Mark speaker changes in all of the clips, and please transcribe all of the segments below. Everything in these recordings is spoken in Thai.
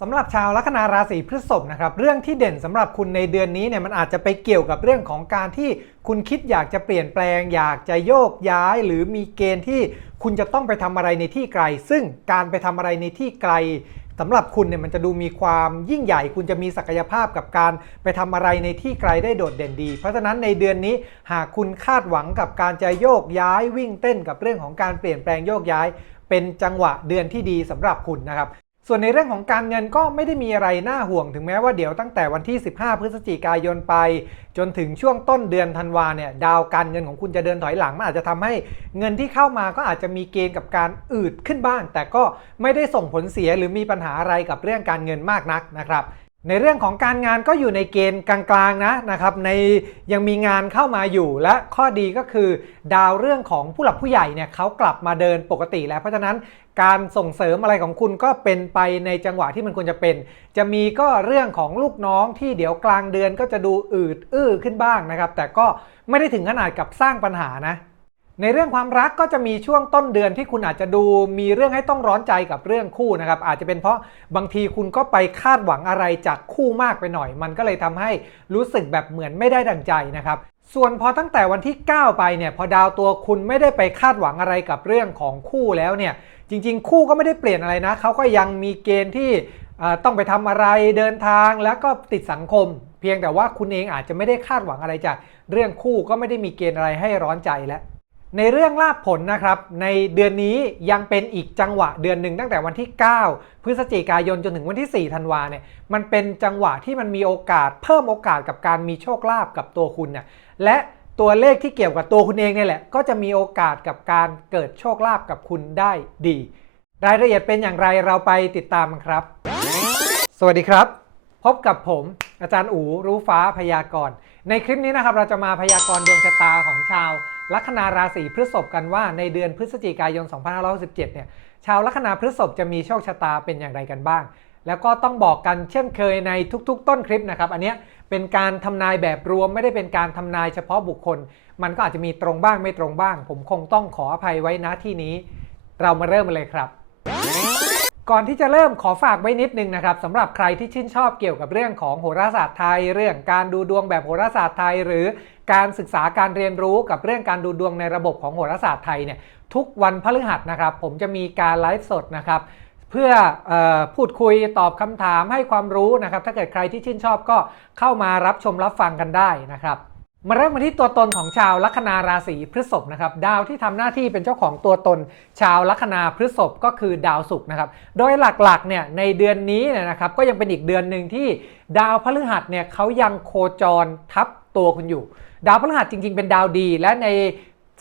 Speaker 1: สำหรับชาวลัคนาราศีพฤษภนะครับเรื่องที่เด่นสำหรับคุณในเดือนนี้เนี่ยมันอาจจะไปเกี่ยวกับเรื่องของการที่คุณคิดอยากจะเปลี่ยนแปลง อยากจะโยกย้าย หรือมีเกณฑ์ที่คุณจะต้องไปทำอะไรในที่ไกล ซึ่งการไปทำอะไรในที่ไกลสำหรับคุณเนี่ยมันจะดูมีความยิ่งใหญ่ คุณจะมีศักยภาพกับการไปทำอะไรในที่ไกลได้โดดเด่นดี เพราะฉะนั้นในเดือนนี้หากคุณคาดหวังกับการจะโยกย้ายวิ่งเต้นกับเรื่องของการเปลี่ยนแปลงโยกย้าย เป็นจังหวะเดือนที่ดีสำหรับคุณนะครับ ส่วนในเรื่องของการเงินก็ไม่ได้มีอะไรน่าห่วงถึงแม้ว่าเดี๋ยวตั้งแต่วันที่ 15 พฤศจิกายนไป จนถึงช่วงต้นเดือนธันวาเนี่ยดาวการเงินของคุณจะเดินถอยหลังมันอาจจะทำให้เงินที่เข้ามาก็อาจจะมีเกณฑ์กับการอืดขึ้นบ้าง แต่ก็ไม่ได้ส่งผลเสียหรือมีปัญหาอะไรกับเรื่องการเงินมากนักนะครับในเรื่องของการงานก็อยู่ในเกณฑ์กลางๆนะนะครับในยังมีงานเข้ามาอยู่และข้อดีก็คือ ดาวเรื่องของผู้หลักผู้ใหญ่เนี่ยเขากลับมาเดินปกติแล้วเพราะฉะนั้น การส่งเสริมอะไรของคุณก็เป็นไปในจังหวะที่มันควรจะเป็น จะมีก็เรื่องของลูกน้องที่เดี๋ยวกลางเดือนก็จะดูอืดอื้อขึ้นบ้างนะครับ แต่ก็ไม่ได้ถึงขนาดกับสร้างปัญหานะ ในเรื่องความรักก็จะมีช่วงต้นเดือนที่คุณอาจจะดูมีเรื่องให้ต้องร้อนใจกับเรื่องคู่นะครับ อาจจะเป็นเพราะบางทีคุณก็ไปคาดหวังอะไรจากคู่มากไปหน่อย มันก็เลยทำให้รู้สึกแบบเหมือนไม่ได้ดังใจนะครับ ส่วนพอตั้งแต่วันที่ 9 ไปเนี่ยพอดาวตัวคุณไม่ได้ไปคาดหวังอะไรกับเรื่องของคู่แล้วเนี่ยจริง ๆ คู่ก็ไม่ได้เปลี่ยนอะไรนะเขาก็ยังมีเกณฑ์ที่ต้องไปทำอะไรเดินทางแล้วก็ติดสังคม เพียงแต่ว่าคุณเองอาจจะไม่ได้คาดหวังอะไรจากเรื่องคู่ก็ไม่ได้มีเกณฑ์อะไรให้ร้อนใจแล้วในเรื่องลาบผลนะครับ ในเดือนนี้ยังเป็นอีกจังหวะเดือนหนึ่งตั้งแต่วันที่ 9 พฤศจิกายนจนถึงวันที่ 4 ธันวาเนี่ยมันเป็นจังหวะที่มันมีโอกาสเพิ่มโอกาสกับการมีโชคลาภกับตัวคุณเนี่ย และตัวเลขที่เกี่ยวกับตัวคุณเองเนี่ยแหละ ก็จะมีโอกาสกับการเกิดโชคลาภกับคุณได้ดี รายละเอียดเป็นอย่างไรเราไปติดตามกันครับ สวัสดีครับ พบกับผมอาจารย์อูรู้ฟ้าพยากรณ์ ในคลิปนี้นะครับเราจะมาพยากรณ์ดวงชะตาของชาว ลัคนาราศีพฤษภกันว่าในเดือนพฤศจิกายน 2567 เนี่ยชาวลัคนาพฤษภจะมีโชคชะตาเป็นอย่างไรกันบ้าง แล้วก็ต้องบอกกันเช่นเคยในทุก ๆ ต้นคลิปนะครับอันเนี้ย เป็นการทำนายแบบรวมไม่ได้เป็นการทำนายเฉพาะบุคคล มันก็อาจจะมีตรงบ้างไม่ตรงบ้าง ผมคงต้องขออภัยไว้ณที่นี้ เรามาเริ่มเลยครับ ก่อนที่จะเริ่มขอฝากไว้นิดนึงนะครับสำหรับใครที่ชื่นชอบเกี่ยวกับเรื่องของโหราศาสตร์ไทย เรื่องการดูดวงแบบโหราศาสตร์ไทย หรือการศึกษาการเรียนรู้กับเรื่องการดูดวงในระบบของโหราศาสตร์ไทยเนี่ยทุกวันพฤหัสนะครับผมจะมีการไลฟ์สดนะครับ พื่อออพูดคุยตอบคำถามให้ความรู้นะครับ ถ้าเกิดใครที่ชื่นชอบก็เข้ามารับชมรับฟังกันได้นะครับ มาเริ่มกันที่ตัวตนของชาวลัคนาราศีพฤษภนะครับ ดาวที่ทำหน้าที่เป็นเจ้าของตัวตน ชาวลัคนาพฤษภก็คือดาวศุกร์นะครับ โดยหลักๆเนี่ยในเดือนนี้เนี่ยนะครับ ก็ยังเป็นอีกเดือนหนึ่งที่ดาวพฤหัสเนี่ยเขายังโคจรทับตัวคุณอยู่ ดาวพฤหัสจริง ๆ เป็นดาวดี และใน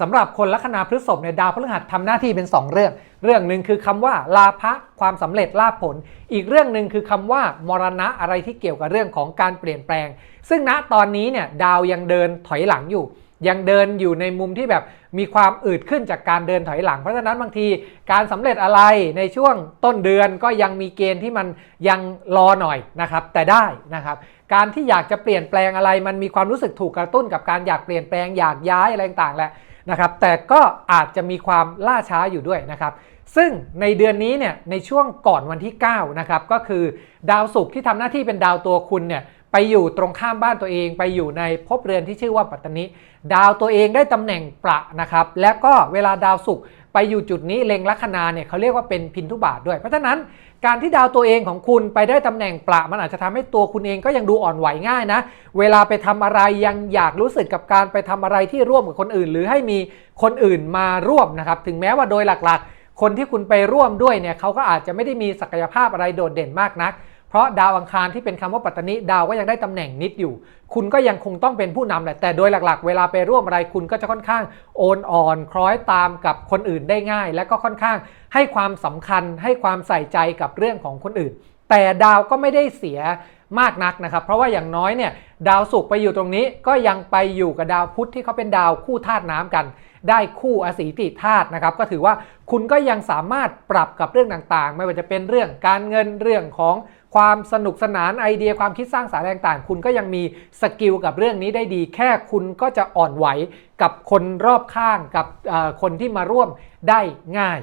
Speaker 1: สำหรับคนลัคนาพฤษภเนี่ยดาวพฤหัสทำหน้าที่เป็น 2 เรื่อง เรื่องหนึ่งคือคำว่าลาภะความสำเร็จลาภผล อีกเรื่องหนึ่งคือคำว่ามรณะอะไรที่เกี่ยวกับเรื่องของการเปลี่ยนแปลง ซึ่งณตอนนี้เนี่ยดาวยังเดินถอยหลังอยู่ ยังเดินอยู่ในมุมที่แบบมีความอืดขึ้นจากการเดินถอยหลัง เพราะฉะนั้นบางทีการสำเร็จอะไรในช่วงต้นเดือนก็ยังมีเกณฑ์ที่มันยังรอหน่อยนะครับแต่ได้นะครับการที่อยากจะเปลี่ยนแปลงอะไรมันมีความรู้สึกถูกกระตุ้นกับการอยากเปลี่ยนแปลงอยากย้ายอะไรต่างๆแหละ นะครับแต่ก็อาจจะมีความล่าช้าอยู่ด้วยนะครับซึ่งในเดือนนี้เนี่ยในช่วงก่อนวันที่9นะครับก็คือดาวศุกร์ที่ทำหน้าที่เป็นดาวตัวคุณเนี่ยไปอยู่ตรงข้ามบ้านตัวเอง ไปอยู่ในภพเรือนที่ชื่อว่าปัตตนิดาวตัวเองได้ตำแหน่งประนะครับและก็เวลาดาวศุกร์ไปอยู่จุดนี้เล็งลัคนาเนี่ยเขาเรียกว่าเป็นพินทุบาทด้วย เพราะฉะนั้น การที่ดาวตัวเองของคุณไปได้ตำแหน่งประมันอาจจะทำให้ตัวคุณเองก็ยังดูอ่อนไหวง่ายนะ เวลาไปทำอะไรยังอยากรู้สึกกับการไปทำอะไรที่ร่วมกับคนอื่น หรือให้มีคนอื่นมาร่วมนะครับ ถึงแม้ว่าโดยหลักๆ คนที่คุณไปร่วมด้วยเนี่ยเขาก็อาจจะไม่ได้มีศักยภาพอะไรโดดเด่นมากนัก เพราะดาวอังคารที่เป็นคำว่าปัตตนิดาวก็ยังได้ตำแหน่งนิดอยู่ คุณก็ยังคงต้องเป็นผู้นำแหละแต่โดยหลักๆ เวลาไปร่วมอะไรคุณก็จะค่อนข้างโอนอ่อนคล้อยตามกับคนอื่นได้ง่าย และก็ค่อนข้างให้ความสำคัญให้ความใส่ใจกับเรื่องของคนอื่น แต่ดาวก็ไม่ได้เสียมากนักนะครับ เพราะว่าอย่างน้อยเนี่ยดาวศุกร์ไปอยู่ตรงนี้ก็ยังไปอยู่กับดาวพุธที่เขาเป็นดาวคู่ธาตุน้ำกัน ได้คู่อสีติธาตุนะครับ ก็ถือว่าคุณก็ยังสามารถปรับกับเรื่องต่างๆ ไม่ว่าจะเป็นเรื่องการเงินเรื่องของ ความสนุกสนานไอเดียความคิดสร้างสรรค์ต่างๆ คุณก็ยังมีสกิลกับเรื่องนี้ได้ดี แค่คุณก็จะอ่อนไหวกับคนรอบข้างกับคนที่มาร่วมได้ง่าย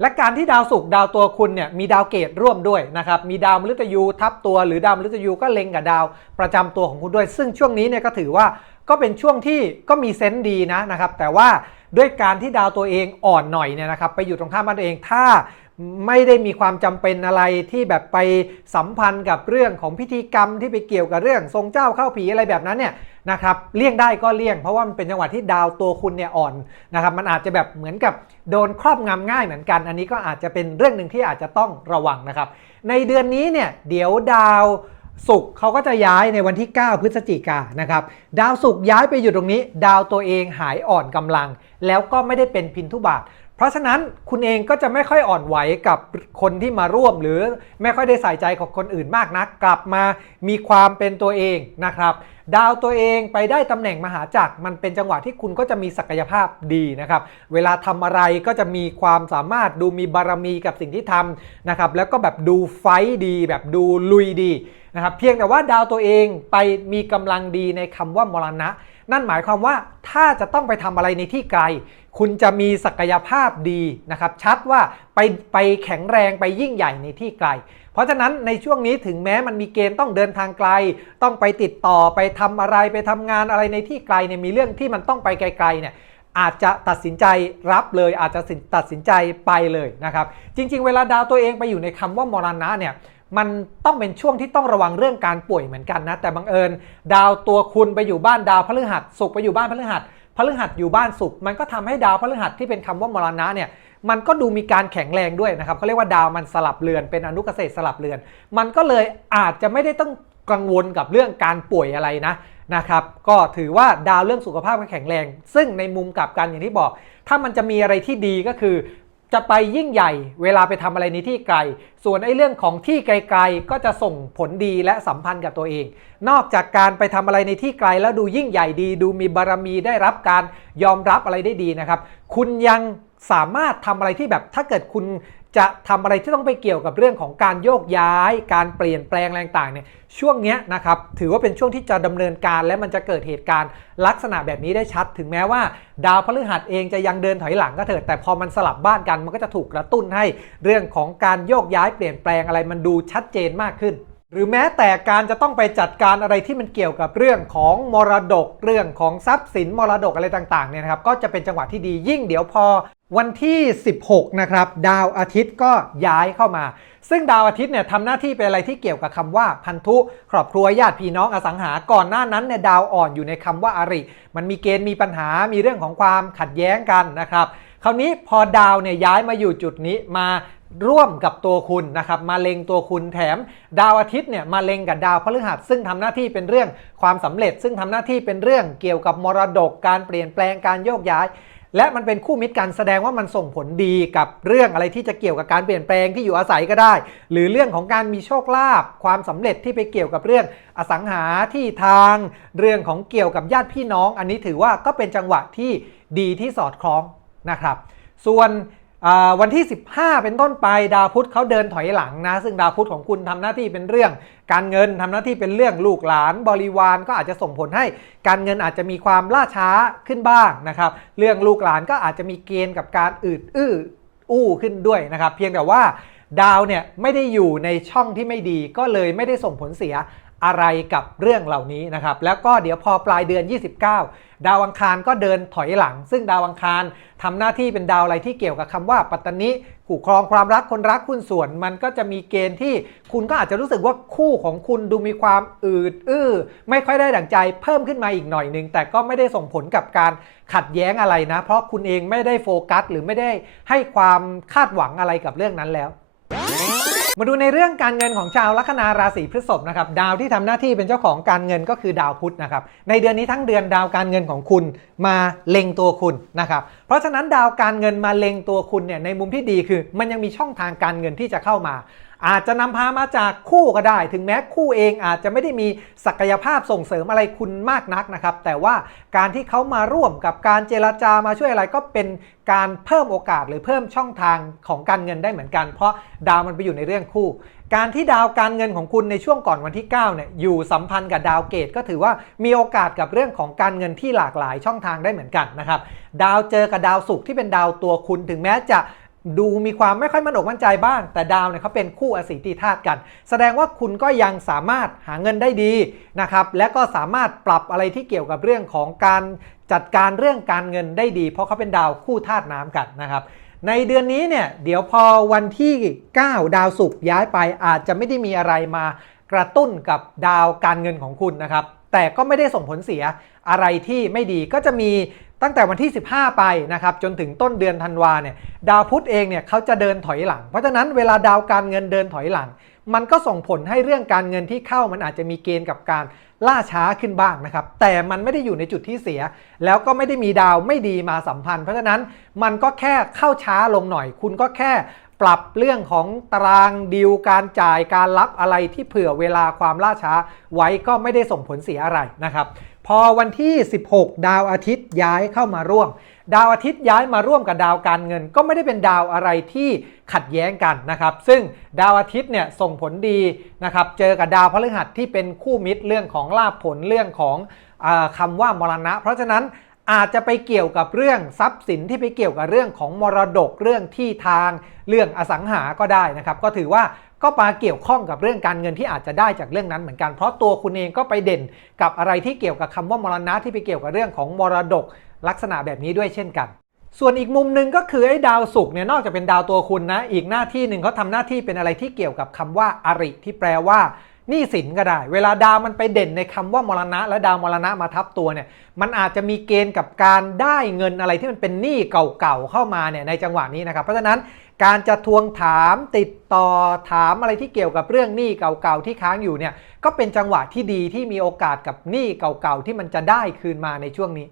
Speaker 1: และการที่ดาวศุกร์ดาวตัวคุณเนี่ยมีดาวเกตร่วมด้วยนะครับมีดาวมฤตยูทับตัวหรือดาวมฤตยูก็เล็งกับดาวประจำตัวของคุณด้วย ซึ่งช่วงนี้เนี่ยก็ถือว่าก็เป็นช่วงที่ก็มีเซนส์ดีนะนะครับแต่ว่าด้วยการที่ดาวตัวเองอ่อนหน่อยเนี่ยนะครับไปอยู่ตรงข้ามบ้านตัวเองถ้า ไม่ได้มีความจำเป็นอะไรที่แบบไปสัมพันธ์กับเรื่องของพิธีกรรมที่ไปเกี่ยวกับเรื่องทรงเจ้าเข้าผีอะไรแบบนั้นเนี่ยนะครับเลี่ยงได้ก็เลี่ยง เพราะว่ามันเป็นจังหวะที่ดาวตัวคุณเนี่ยอ่อนนะครับมันอาจจะแบบเหมือนกับโดนครอบงำง่ายเหมือนกัน อันนี้ก็อาจจะเป็นเรื่องหนึ่งที่อาจจะต้องระวังนะครับ ในเดือนนี้เนี่ยเดี๋ยวดาวศุกร์เขาก็จะย้ายในวันที่ 9 พฤศจิกานนะครับดาวศุกร์ย้ายไปอยู่ตรงนี้ ดาวตัวเองหายอ่อนกำลัง แล้วก็ไม่ได้เป็นพินทุบาท เพราะฉะนั้นคุณเองก็จะไม่ค่อยอ่อนไหวกับคนที่มาร่วม หรือไม่ค่อยได้ใส่ใจของคนอื่นมากนักกลับมามีความเป็นตัวเองนะครับ ดาวตัวเองไปได้ตำแหน่งมหาจักรมันเป็นจังหวะที่คุณก็จะมีศักยภาพดีนะครับ เวลาทำอะไรก็จะมีความสามารถดูมีบารมีกับสิ่งที่ทำนะครับแล้วก็แบบดูไฟดี แบบดูลุยดีนะครับเพียงแต่ว่าดาวตัวเองไปมีกำลังดีในคำว่ามรณะ นั่นหมายความว่าถ้าจะต้องไปทำอะไรในที่ไกล คุณจะมีศักยภาพดีนะครับชัดว่าไปไปแข็งแรงไปยิ่งใหญ่ในที่ไกล เพราะฉะนั้นในช่วงนี้ถึงแม้มันมีเกณฑ์ต้องเดินทางไกล ต้องไปติดต่อไปทำอะไรไปทำงานอะไรในที่ไกลเนี่ยมีเรื่องที่มันต้องไปไกลๆเนี่ยอาจจะตัดสินใจรับเลยอาจจะตัดสินใจไปเลยนะครับ จริง ๆ เวลาดาวตัวเองไปอยู่ในคำว่ามรณะเนี่ยมันต้องเป็นช่วงที่ต้องระวังเรื่องการป่วยเหมือนกันนะ แต่บังเอิญ ดาวตัวคุณไปอยู่บ้านดาวพฤหัสศุกร์ไปอยู่บ้านพฤหัส พฤหัสอยู่บ้านสุกมันก็ทำให้ดาวพฤหัสที่เป็นคำว่ามรณะเนี่ยมันก็ดูมีการแข็งแรงด้วยนะครับเขาเรียกว่าดาวมันสลับเรือนเป็นอนุเกษตรสลับเรือน มันก็เลยอาจจะไม่ได้ต้องกังวลกับเรื่องการป่วยอะไรนะนะครับก็ถือว่าดาวเรื่องสุขภาพก็แข็งแรง ซึ่งในมุมกลับกันอย่างที่บอก ถ้ามันจะมีอะไรที่ดีก็คือ จะไปยิ่งใหญ่เวลาไปทำอะไรในที่ไกล ส่วนไอ้เรื่องของที่ไกลๆ ก็จะส่งผลดีและสัมพันธ์กับตัวเอง นอกจากการไปทำอะไรในที่ไกล แล้วดูยิ่งใหญ่ดี ดูมีบารมีได้รับการยอมรับอะไรได้ดีนะครับ คุณยังสามารถทำอะไรที่แบบถ้าเกิดคุณ จะทำอะไรที่ต้องไปเกี่ยวกับเรื่องของการโยกย้าย การเปลี่ยนแปลงแรงต่างเนี่ยช่วงนี้นะครับถือว่าเป็นช่วงที่จะดำเนินการและมันจะเกิดเหตุการณ์ลักษณะแบบนี้ได้ชัด ถึงแม้ว่า ดาวพฤหัสเองจะยังเดินถอยหลังก็เถิดแต่พอมันสลับบ้านกันมันก็จะถูกกระตุ้นให้เรื่องของการโยกย้ายเปลี่ยนแปลงอะไรมันดูชัดเจนมากขึ้น หรือแม้แต่การจะต้องไปจัดการอะไรที่มันเกี่ยวกับเรื่องของมรดกเรื่องของทรัพย์สินมรดกอะไรต่างๆเนี่ยนะครับก็จะเป็นจังหวะที่ดียิ่งเดี๋ยวพอวันที่ 16 นะครับ ดาวอาทิตย์ก็ย้ายเข้ามา ซึ่งดาวอาทิตย์เนี่ยทำหน้าที่เป็นอะไรที่เกี่ยวกับคำว่าพันธุ ครอบครัวญาติพี่น้องอสังหา ก่อนหน้านั้นเนี่ยดาวอ่อนอยู่ในคำว่าอาริ มันมีเกณฑ์มีปัญหา มีเรื่องของความขัดแย้งกันนะครับ คราวนี้พอดาวเนี่ยย้ายมาอยู่จุดนี้มา ร่วมกับตัวคุณนะครับมาเล็งตัวคุณแถมดาวอาทิตย์เนี่ยมาเล็งกับดาวพฤหัสซึ่งทำหน้าที่เป็นเรื่องความสำเร็จ ซึ่งทำหน้าที่เป็นเรื่องเกี่ยวกับมรดกการเปลี่ยนแปลงการโยกย้าย และมันเป็นคู่มิตรกันแสดงว่ามันส่งผลดีกับเรื่องอะไรที่จะเกี่ยวกับการเปลี่ยนแปลงที่อยู่อาศัยก็ได้ หรือเรื่องของการมีโชคลาภความสำเร็จที่ไปเกี่ยวกับเรื่องอสังหาที่ทาง เรื่องของเกี่ยวกับญาติพี่น้อง อันนี้ถือว่าก็เป็นจังหวะที่ดีที่สอดคล้องนะครับ ส่วน วันที่ 15 เป็นต้นไปดาวพุธเขาเดินถอยหลังนะ ซึ่งดาวพุธของคุณทำหน้าที่เป็นเรื่อง การเงินทำหน้าที่เป็นเรื่องลูกหลานบริวารก็อาจจะส่งผลให้การเงินอาจจะมีความล่าช้าขึ้นบ้างนะครับ เรื่องลูกหลานก็อาจจะมีเกณฑ์กับการอืดอื้ออู้ขึ้นด้วยนะครับ เพียงแต่ว่าดาวเนี่ยไม่ได้อยู่ในช่องที่ไม่ดีก็เลยไม่ได้ส่งผลเสียอะไรกับเรื่องเหล่านี้นะครับ แล้วก็เดี๋ยวพอปลายเดือน 29 ดาวอังคารก็เดินถอยหลัง ซึ่งดาวอังคารทำหน้าที่เป็นดาวอะไรที่เกี่ยวกับคำว่าปัตตนิคู่ครองความรักคนรักหุ้นส่วน มันก็จะมีเกณฑ์ที่คุณก็อาจจะรู้สึกว่าคู่ของคุณดูมีความอืดอื้อไม่ค่อยได้ดั่งใจเพิ่มขึ้นมาอีกหน่อยหนึ่งแต่ก็ไม่ได้ส่งผลกับการขัดแย้งอะไรนะ เพราะคุณเองไม่ได้โฟกัส หรือไม่ได้ให้ความคาดหวังอะไรกับเรื่องนั้นแล้ว มาดูในเรื่องการเงินของชาวลัคนาราศีพฤษภนะครับดาวที่ทำหน้าที่เป็นเจ้าของการเงินก็คือดาวพุธนะครับในเดือนนี้ทั้งเดือนดาวการเงินของคุณมาเล็งตัวคุณนะครับเพราะฉะนั้นดาวการเงินมาเล็งตัวคุณเนี่ยในมุมที่ดีคือ มันยังมีช่องทางการเงินที่จะเข้ามา อาจจะนำพามาจากคู่ก็ได้ ถึงแม้คู่เองอาจจะไม่ได้มีศักยภาพส่งเสริมอะไรคุณมากนักนะครับ แต่ว่าการที่เขามาร่วมกับการเจรจามาช่วยอะไรก็เป็นการเพิ่มโอกาสหรือเพิ่มช่องทางของการเงินได้เหมือนกัน เพราะดาวมันไปอยู่ในเรื่องคู่ การที่ดาวการเงินของคุณในช่วงก่อนวันที่9เนี่ยอยู่สัมพันธ์กับดาวเกตก็ถือว่ามีโอกาสกับเรื่องของการเงินที่หลากหลายช่องทางได้เหมือนกันนะครับ ดาวเจอกับดาวศุกร์ที่เป็นดาวตัวคุณถึงแม้จะ ดูมีความไม่ค่อยมั่นอกมั่นใจบ้าง แต่ดาวเนี่ยเขาเป็นคู่อสีตีธาตุกัน แสดงว่าคุณก็ยังสามารถหาเงินได้ดีนะครับ และก็สามารถปรับอะไรที่เกี่ยวกับเรื่องของการจัดการเรื่องการเงินได้ดี เพราะเขาเป็นดาวคู่ธาตุน้ำกันนะครับ ในเดือนนี้เนี่ยเดี๋ยวพอวันที่ 9 ดาวศุกร์ย้ายไปอาจจะไม่ได้มีอะไรมากระตุ้นกับดาวการเงินของคุณนะครับ แต่ก็ไม่ได้ส่งผลเสียอะไรที่ไม่ดีก็จะมี ตั้งแต่วันที่ 15 ไปนะครับจนถึงต้นเดือนธันวาเนี่ยดาวพุธเองเนี่ยเขาจะเดินถอยหลัง เพราะฉะนั้นเวลาดาวการเงินเดินถอยหลัง มันก็ส่งผลให้เรื่องการเงินที่เข้ามันอาจจะมีเกณฑ์กับการล่าช้าขึ้นบ้างนะครับ แต่มันไม่ได้อยู่ในจุดที่เสีย แล้วก็ไม่ได้มีดาวไม่ดีมาสัมพันธ์ เพราะฉะนั้นมันก็แค่เข้าช้าลงหน่อย คุณก็แค่ปรับเรื่องของตารางดีลการจ่ายการรับอะไรที่เผื่อเวลาความล่าช้าไว้ก็ไม่ได้ส่งผลเสียอะไรนะครับ พอวันที่ 16 ดาวอาทิตย์ย้ายเข้ามาร่วม ดาวอาทิตย์ย้ายมาร่วมกับดาวการเงิน ก็ไม่ได้เป็นดาวอะไรที่ขัดแย้งกันนะครับ ซึ่งดาวอาทิตย์เนี่ยส่งผลดีนะครับ เจอกับดาวพฤหัสที่เป็นคู่มิตรเรื่องของลาภผลเรื่องของอาคำว่ามรณะ เพราะฉะนั้นอาจจะไปเกี่ยวกับเรื่องทรัพย์สินที่ไปเกี่ยวกับเรื่องของมรดกเรื่องที่ทางเรื่องอสังหาก็ได้นะครับ ก็ถือว่า ก็มาเกี่ยวข้องกับเรื่องการเงินที่อาจจะได้จากเรื่องนั้นเหมือนกัน เพราะตัวคุณเองก็ไปเด่นกับอะไรที่เกี่ยวกับคำว่ามรณะที่ไปเกี่ยวกับเรื่องของมรดกลักษณะแบบนี้ด้วยเช่นกัน ส่วนอีกมุมหนึ่งก็คือไอ้ดาวศุกร์เนี่ยนอกจากเป็นดาวตัวคุณนะ อีกหน้าที่หนึ่งเขาทำหน้าที่เป็นอะไรที่เกี่ยวกับคำว่าอริที่แปลว่านี้สินก็ได้ เวลาดาวมันไปเด่นในคำว่ามรณะ และดาวมรณะมาทับตัวเนี่ย มันอาจจะมีเกณฑ์กับการได้เงินอะไรที่มันเป็นหนี้เก่าๆเข้ามาเนี่ยในจังหวะนี้นะครับ เพราะฉะนั้น การจะทวงถามติดต่อถามอะไรที่เกี่ยวกับเรื่องหนี้เก่าๆที่ค้างอยู่เนี่ยก็เป็นจังหวะที่ดีที่มีโอกาสกับหนี้เก่าๆที่มันจะได้คืนมาในช่วงนี้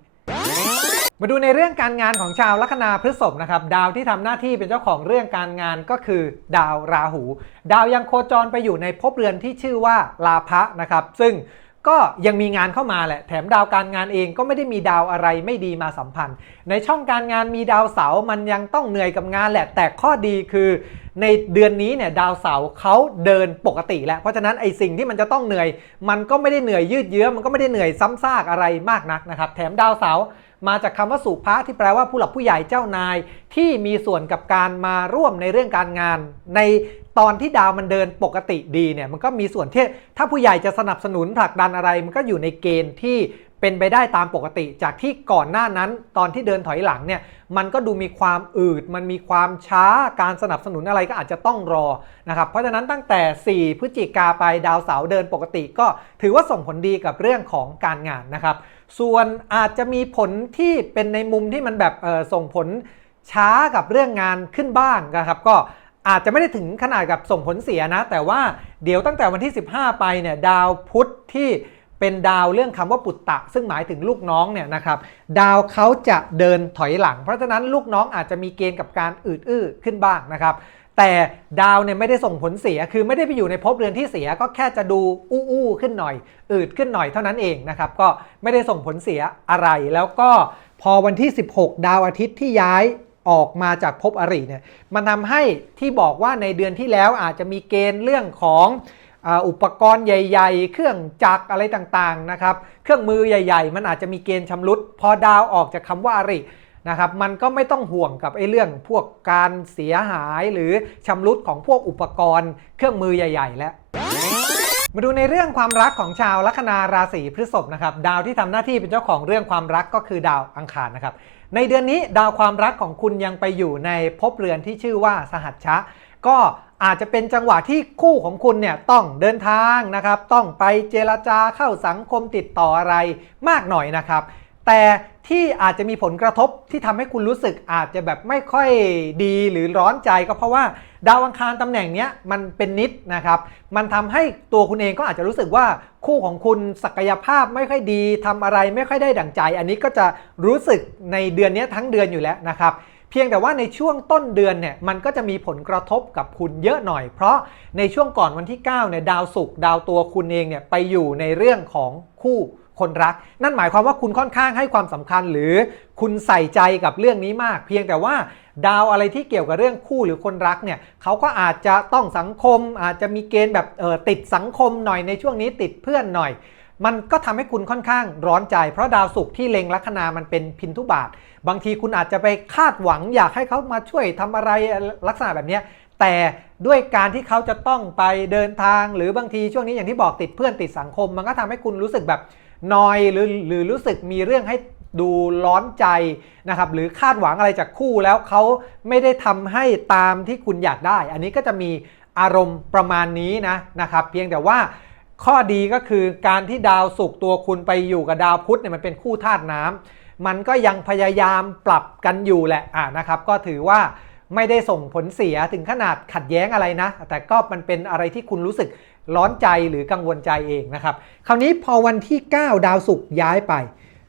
Speaker 1: มาดูในเรื่องการงานของชาวลัคนาพฤษภนะครับ ดาวที่ทำหน้าที่เป็นเจ้าของเรื่องการงานก็คือดาวราหู ดาวยังโคจรไปอยู่ในภพเรือนที่ชื่อว่าลาภะนะครับ ซึ่ง ก็ยังมีงานเข้ามาแหละ แถมดาวการงานเองก็ไม่ได้มีดาวอะไรไม่ดีมาสัมพันธ์ ในช่องการงานมีดาวเสาร์มันยังต้องเหนื่อยกับงานแหละ แต่ข้อดีคือในเดือนนี้เนี่ยดาวเสาร์เขาเดินปกติแล้วเพราะฉะนั้นไอสิ่งที่มันจะต้องเหนื่อย มันก็ไม่ได้เหนื่อยยืดเยื้อมันก็ไม่ได้เหนื่อยซ้ำซากอะไรมากนักนะครับ แถมดาวเสาร์ มาจากคำว่าสุภะที่แปลว่าผู้หลักผู้ใหญ่เจ้านาย ที่มีส่วนกับการมาร่วมในเรื่องการงาน ในตอนที่ดาวมันเดินปกติดีเนี่ยมันก็มีส่วนที่ถ้าผู้ใหญ่จะสนับสนุนผลักดันอะไร มันก็อยู่ในเกณฑ์ที่เป็นไปได้ตามปกติ จากที่ก่อนหน้านั้นตอนที่เดินถอยหลังเนี่ยมันก็ดูมีความอืด มันมีความช้าการสนับสนุนอะไรก็อาจจะต้องรอนะครับเพราะฉะนั้นตั้งแต่ 4 พฤศจิกาไปดาวเสาร์เดินปกติ ก็ถือว่าส่งผลดีกับเรื่องของการงานนะครับ ส่วนอาจจะมีผลที่เป็นในมุมที่มันแบบส่งผลช้ากับเรื่องงานขึ้นบ้างนะครับก็อาจจะไม่ได้ถึงขนาดกับส่งผลเสียนะ แต่ว่าเดี๋ยวตั้งแต่วันที่ 15 ไปเนี่ยดาวพุธที่เป็นดาวเรื่องคำว่าปุตตะ ซึ่งหมายถึงลูกน้องเนี่ยนะครับดาวเขาจะเดินถอยหลัง เพราะฉะนั้นลูกน้องอาจจะมีเกณฑ์กับการอืดอื้อขึ้นบ้างนะครับ แต่ดาวเนี่ยไม่ได้ส่งผลเสีย คือไม่ได้ไปอยู่ในภพเรือนที่เสียก็แค่จะดูอู้อู้ขึ้นหน่อย อืดขึ้นหน่อยเท่านั้นเองนะครับ ก็ไม่ได้ส่งผลเสียอะไรแล้วก็พอวันที่ 16 ดาวอาทิตย์ที่ย้ายออกมาจากภพอริเนี่ยมันทำให้ที่บอกว่าในเดือนที่แล้วอาจจะมีเกณฑ์เรื่องของอุปกรณ์ใหญ่ ๆ เครื่องจักรอะไรต่างๆนะครับ เครื่องมือใหญ่ ๆ มันอาจจะมีเกณฑ์ชำรุด พอดาวออกจากคำว่าอริ นะครับมันก็ไม่ต้องห่วงกับไอ้เรื่องพวกการเสียหายหรือชำรุดของพวกอุปกรณ์ เครื่องมือใหญ่ ๆ แล้วมาดูในเรื่องความรักของชาวลัคนาราศีพฤษภนะครับดาวที่ทำหน้าที่เป็นเจ้าของเรื่องความรักก็คือดาวอังคารนะครับในเดือนนี้ดาวความรักของคุณยังไปอยู่ในภพเรือนที่ชื่อว่าสหัชชะ ก็อาจจะเป็นจังหวะที่คู่ของคุณเนี่ยต้องเดินทางนะครับ ต้องไปเจรจาเข้าสังคมติดต่ออะไรมากหน่อยนะครับ แต่ ที่อาจจะมีผลกระทบที่ทำให้คุณรู้สึกอาจจะแบบไม่ค่อยดีหรือร้อนใจก็เพราะว่าดาวอังคารตำแหน่งนี้มันเป็นนิดนะครับ มันทำให้ตัวคุณเองก็อาจจะรู้สึกว่าคู่ของคุณศักยภาพไม่ค่อยดีทำอะไรไม่ค่อยได้ดั่งใจ อันนี้ก็จะรู้สึกในเดือนนี้ทั้งเดือนอยู่แล้วนะครับเพียงแต่ว่าในช่วงต้นเดือนเนี่ยมันก็จะมีผลกระทบกับคุณเยอะหน่อย เพราะในช่วงก่อนวันที่9เนี่ยดาวศุกร์ดาวตัวคุณเองเนี่ยไปอยู่ในเรื่องของคู่ คนรัก นั่นหมายความว่าคุณค่อนข้างให้ความสำคัญ หรือคุณใส่ใจกับเรื่องนี้มาก เพียงแต่ว่าดาวอะไรที่เกี่ยวกับเรื่องคู่หรือคนรักเนี่ยเขาก็อาจจะต้องสังคม อาจจะมีเกณฑ์แบบเออติดสังคมหน่อยในช่วงนี้ติดเพื่อนหน่อย มันก็ทำให้คุณค่อนข้างร้อนใจ เพราะดาวศุกร์ที่เล็งลัคนามันเป็นพินทุบาท บางทีคุณอาจจะไปคาดหวังอยากให้เขามาช่วยทำอะไรลักษณะแบบนี้แต่ด้วยการที่เขาจะต้องไปเดินทาง หรือบางทีช่วงนี้อย่างที่บอกติดเพื่อนติดสังคม มันก็ทำให้คุณรู้สึกแบบ นอยหรือหรือรู้สึกมีเรื่องให้ดูร้อนใจนะครับหรือคาดหวังอะไรจากคู่แล้วเขาไม่ได้ทำให้ตามที่คุณอยากได้ อันนี้ก็จะมีอารมณ์ประมาณนี้นะนะครับ เพียงแต่ว่าข้อดีก็คือการที่ดาวศุกร์ตัวคุณไปอยู่กับดาวพุธเนี่ยมันเป็นคู่ธาตุน้ำมันก็ยังพยายามปรับกันอยู่แหละอ่านะครับ ก็ถือว่าไม่ได้ส่งผลเสียถึงขนาดขัดแย้งอะไรนะ แต่ก็มันเป็นอะไรที่คุณรู้สึก ร้อนใจหรือกังวลใจเองนะครับ คราวนี้พอวันที่ 9 ดาวศุกร์ย้ายไป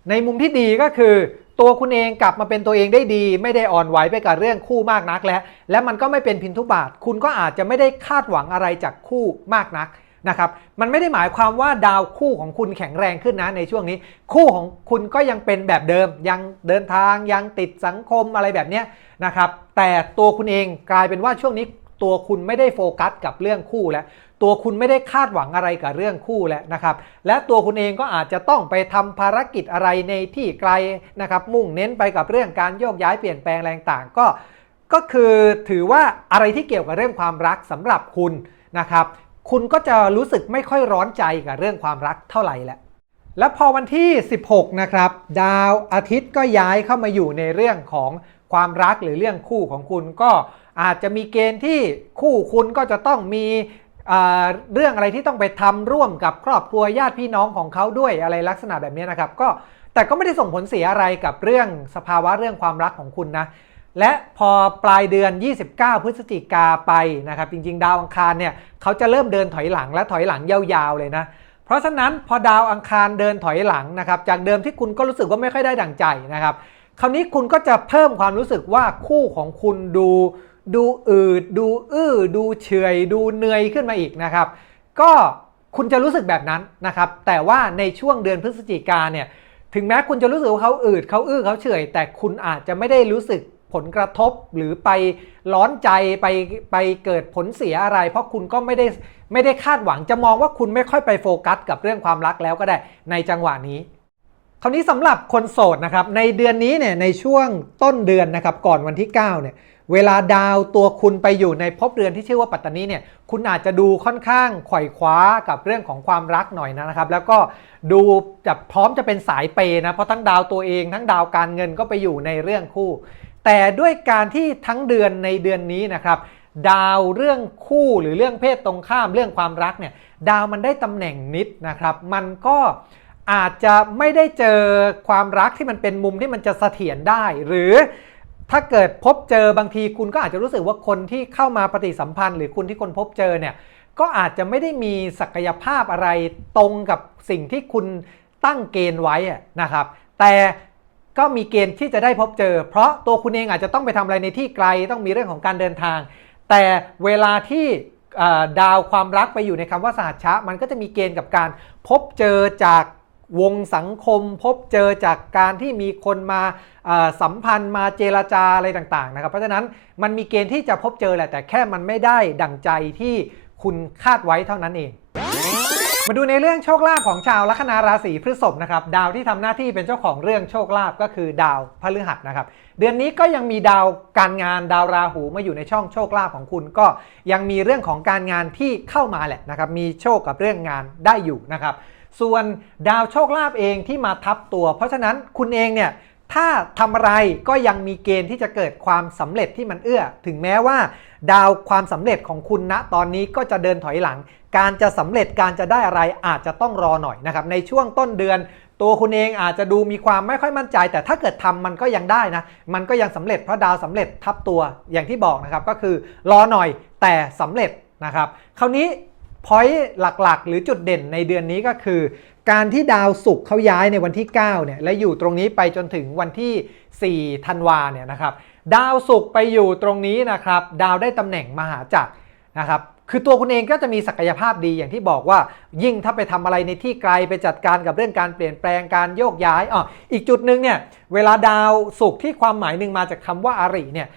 Speaker 1: ในมุมที่ดีก็คือ ตัวคุณเองกลับมาเป็นตัวเองได้ดี ไม่ได้อ่อนไหวไปกับเรื่องคู่มากนักแล้ว และมันก็ไม่เป็นพินทุบาท คุณก็อาจจะไม่ได้คาดหวังอะไรจากคู่มากนักนะครับมันไม่ได้หมายความว่าดาวคู่ของคุณแข็งแรงขึ้นนะในช่วงนี้ คู่ของคุณก็ยังเป็นแบบเดิม ยังเดินทางยังติดสังคมอะไรแบบนี้นะครับแต่ตัวคุณเองกลายเป็นว่าช่วงนี้ ตัวคุณไม่ได้โฟกัสกับเรื่องคู่แล้วตัวคุณไม่ได้คาดหวังอะไรกับเรื่องคู่แล้วนะครับ และตัวคุณเองก็อาจจะต้องไปทำภารกิจอะไรในที่ไกลนะครับ มุ่งเน้นไปกับเรื่องการโยกย้ายเปลี่ยนแปลงแรงต่างก็ ก็คือถือว่าอะไรที่เกี่ยวกับเรื่องความรักสำหรับคุณนะครับ คุณก็จะรู้สึกไม่ค่อยร้อนใจกับเรื่องความรักเท่าไหร่แหละและพอวันที่ 16 นะครับ ดาวอาทิตย์ก็ย้ายเข้ามาอยู่ในเรื่องของความรักหรือเรื่องคู่ของคุณก็ อาจจะมีเกณฑ์ที่คู่คุณก็จะต้องมีเรื่องอะไรที่ต้องไปทำร่วมกับครอบครัวญาติพี่น้องของเขาด้วยอะไรลักษณะแบบนี้นะครับ ก็แต่ก็ไม่ได้ส่งผลเสียอะไรกับเรื่องสภาวะเรื่องความรักของคุณนะ และพอปลายเดือน 29 พฤศจิกาไปนะครับ จริง ๆ ดาวอังคารเนี่ยเขาจะเริ่มเดินถอยหลังและถอยหลังยาวๆเลยนะ เพราะฉะนั้นพอดาวอังคารเดินถอยหลังนะครับ จากเดิมที่คุณก็รู้สึกว่าไม่ค่อยได้ดั่งใจนะครับ คราวนี้คุณก็จะเพิ่มความรู้สึกว่าคู่ของคุณดู ดูอืด ดูอื้อ ดูเฉยดูเหนื่อยขึ้นมาอีกนะครับ ก็คุณจะรู้สึกแบบนั้นนะครับ แต่ว่าในช่วงเดือนพฤศจิกาเนี่ย ถึงแม้คุณจะรู้สึกว่าเขาอืดเขาอื้อเขาเฉยแต่คุณอาจจะไม่ได้รู้สึกผลกระทบหรือไปร้อนใจไปไปเกิดผลเสียอะไร เพราะคุณก็ไม่ได้ไม่ได้คาดหวังจะมองว่าคุณไม่ค่อยไปโฟกัสกับเรื่องความรักแล้วก็ได้ในจังหวะนี้คราวนี้สำหรับคนโสดนะครับในเดือนนี้เนี่ยในช่วงต้นเดือนนะครับก่อนวันที่ 9 เนี่ย เวลาดาวตัวคุณไปอยู่ในภพเรือนที่ชื่อว่าปัตตานีเนี่ยคุณอาจจะดูค่อนข้างขว่คว้ากับเรื่องของความรักหน่อยนะครับ แล้วก็ดูจะพร้อมจะเป็นสายเปย์นะเพราะทั้งดาวตัวเองทั้งดาวการเงินก็ไปอยู่ในเรื่องคู่ แต่ด้วยการที่ทั้งเดือนในเดือนนี้นะครับดาวเรื่องคู่หรือเรื่องเพศตรงข้ามเรื่องความรักเนี่ยดาวมันได้ตำแหน่งนิดนะครับ มันก็อาจจะไม่ได้เจอความรักที่มันเป็นมุมที่มันจะเสถียรได้ หรือ ถ้าเกิดพบเจอบางทีคุณก็อาจจะรู้สึกว่าคนที่เข้ามาปฏิสัมพันธ์ หรือคุณที่คนพบเจอเนี่ยก็อาจจะไม่ได้มีศักยภาพอะไรตรงกับสิ่งที่คุณตั้งเกณฑ์ไว้นะครับ แต่ก็มีเกณฑ์ที่จะได้พบเจอ เพราะตัวคุณเองอาจจะต้องไปทำอะไรในที่ไกลต้องมีเรื่องของการเดินทาง แต่เวลาที่ดาวความรักไปอยู่ในคำว่าสหัชชะ มันก็จะมีเกณฑ์กับการพบเจอจาก วงสังคมพบเจอจากการที่มีคนมาสัมพันธ์มาเจรจาอะไรต่างๆนะครับเพราะฉะนั้นมันมีเกณฑ์ที่จะพบเจอแหละแต่แค่มันไม่ได้ดั่งใจที่คุณคาดไว้เท่านั้นเองมาดูในเรื่องโชคลาภของชาวลัคนาราศีพฤษภนะครับดาวที่ทำหน้าที่เป็นเจ้าของเรื่องโชคลาภก็คือดาวพฤหัสนะครับ เดือนนี้ก็ยังมีดาวการงานดาวราหูมาอยู่ในช่องโชคลาภของคุณ ก็ยังมีเรื่องของการงานที่เข้ามาแหละนะครับมีโชคกับเรื่องงานได้อยู่นะครับ ส่วนดาวโชคลาภเองที่มาทับตัว เพราะฉะนั้นคุณเองเนี่ยถ้าทำอะไรก็ยังมีเกณฑ์ที่จะเกิดความสำเร็จที่มันเอื้อ ถึงแม้ว่า ดาวความสำเร็จของคุณณตอนนี้ก็จะเดินถอยหลัง การจะสำเร็จการจะได้อะไรอาจจะต้องรอหน่อยนะครับในช่วงต้นเดือน ตัวคุณเองอาจจะดูมีความไม่ค่อยมั่นใจ แต่ถ้าเกิดทำมันก็ยังได้นะ มันก็ยังสำเร็จเพราะดาวสำเร็จทับตัวอย่างที่บอกนะครับก็คือรอหน่อยแต่สำเร็จนะครับ คราวนี้ พอยต์หลักๆ หรือจุดเด่นในเดือนนี้ก็คือ การที่ดาวศุกร์เขาย้ายในวันที่ 9 เนี่ย และอยู่ตรงนี้ไปจนถึงวันที่ 4 ธันวาเนี่ยนะครับ ดาวศุกร์ไปอยู่ตรงนี้นะครับ ดาวได้ตำแหน่งมหาจักรนะครับคือตัวคุณเองก็จะมีศักยภาพดีอย่างที่บอกว่า ยิ่งถ้าไปทำอะไรในที่ไกลไปจัดการกับเรื่องการเปลี่ยนแปลงการโยกย้ายอ๋ออีกจุดหนึ่งเนี่ยเวลาดาวศุกร์ที่ความหมายหนึ่งมาจากคำว่าอาริเนี่ย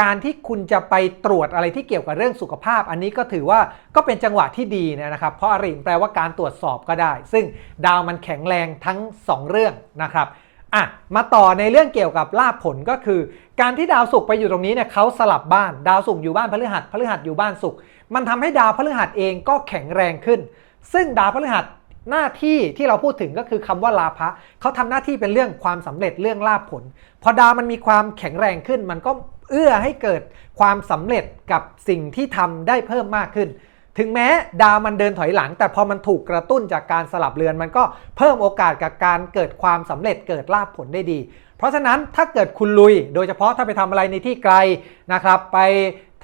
Speaker 1: การที่คุณจะไปตรวจอะไรที่เกี่ยวกับเรื่องสุขภาพ อันนี้ก็ถือว่าก็เป็นจังหวะที่ดีนะครับ เพราะอริแปลว่าการตรวจสอบก็ได้ ซึ่งดาวมันแข็งแรงทั้ง 2 เรื่องนะครับอะมาต่อในเรื่องเกี่ยวกับลาภผลก็คือ การที่ดาวศุกร์ไปอยู่ตรงนี้เนี่ยเขาสลับบ้านดาวศุกร์อยู่บ้านพฤหัสพฤหัสอยู่บ้านศุกร์มันทำให้ดาวพฤหัสเองก็แข็งแรงขึ้น ซึ่งดาวพฤหัส หน้าที่ที่เราพูดถึงก็คือคำว่าลาภะเขาทำหน้าที่เป็นเรื่องความสำเร็จเรื่องลาภผล พอดาวมันมีความแข็งแรงขึ้น มันก็เอื้อให้เกิดความสำเร็จกับสิ่งที่ทำได้เพิ่มมากขึ้น ถึงแม้ดาวมันเดินถอยหลัง แต่พอมันถูกกระตุ้นจากการสลับเรือน มันก็เพิ่มโอกาสกับการเกิดความสำเร็จเกิดลาภผลได้ดี เพราะฉะนั้นถ้าเกิดคุณลุย โดยเฉพาะถ้าไปทำอะไรในที่ไกลนะครับ ไป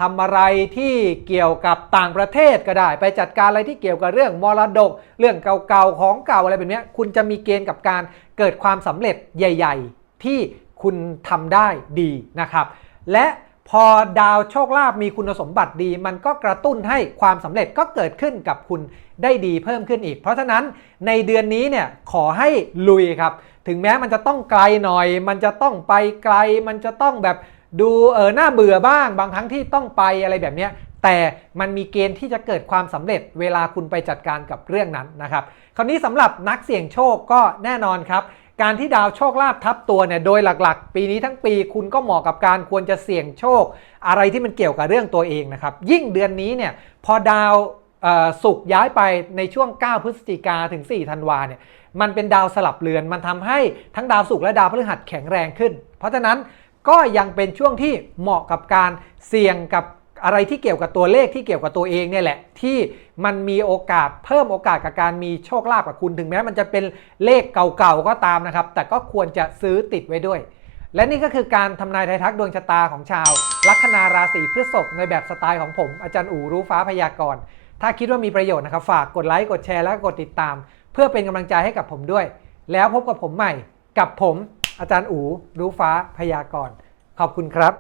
Speaker 1: ทำอะไรที่เกี่ยวกับต่างประเทศก็ได้ ไปจัดการอะไรที่เกี่ยวกับเรื่องมรดก เรื่องเก่าๆของเก่าอะไรแบบนี้คุณจะมีเกณฑ์กับการเกิดความสำเร็จใหญ่ ๆ ที่คุณทำได้ดีนะครับ และพอดาวโชคลาภมีคุณสมบัติดี มันก็กระตุ้นให้ความสำเร็จก็เกิดขึ้นกับคุณได้ดีเพิ่มขึ้นอีก เพราะฉะนั้นในเดือนนี้เนี่ยขอให้ลุยครับ ถึงแม้มันจะต้องไกลหน่อย มันจะต้องไปไกล มันจะต้องแบบ ดูเออหน้าเบื่อบ้าง บางครั้งที่ต้องไปอะไรแบบนี้แต่มันมีเกณฑ์ที่จะเกิดความสำเร็จเวลาคุณไปจัดการกับเรื่องนั้นนะครับ คราวนี้สำหรับนักเสี่ยงโชคก็แน่นอนครับ การที่ดาวโชคลาภทับตัวเนี่ยโดยหลักๆ ปีนี้ทั้งปีคุณก็เหมาะกับการควรจะเสี่ยงโชค อะไรที่มันเกี่ยวกับเรื่องตัวเองนะครับ ยิ่งเดือนนี้เนี่ยพอดาวเอ่อศุกร์ย้ายไปในช่วง 9 พฤศจิกาถึง 4 ธันวาเนี่ยมันเป็นดาวสลับเรือน มันทำให้ทั้งดาวศุกร์และดาวพฤหัสแข็งแรงขึ้น เพราะฉะนั้น ก็ยังเป็นช่วงที่เหมาะกับการเสี่ยงกับอะไรที่เกี่ยวกับตัวเลขที่เกี่ยวกับตัวเองเนี่ยแหละ ที่มันมีโอกาสเพิ่มโอกาสกับการมีโชคลาภกับคุณถึงแม้มันจะเป็นเลขเก่าๆก็ตามนะครับ แต่ก็ควรจะซื้อติดไว้ด้วย และนี่ก็คือการทำนายไทยทักดวงชะตาของชาว ลัคนาราศีพฤษภในแบบสไตล์ของผม อาจารย์อู่รู้ฟ้าพยากรณ์ถ้าคิดว่ามีประโยชน์นะครับ ฝากกดไลค์กดแชร์แล้วก็กดติดตาม เพื่อเป็นกำลังใจให้กับผมด้วย แล้วพบกับผมใหม่กับผม อาจารย์อูรู้ฟ้าพยากรณ์ขอบคุณครับ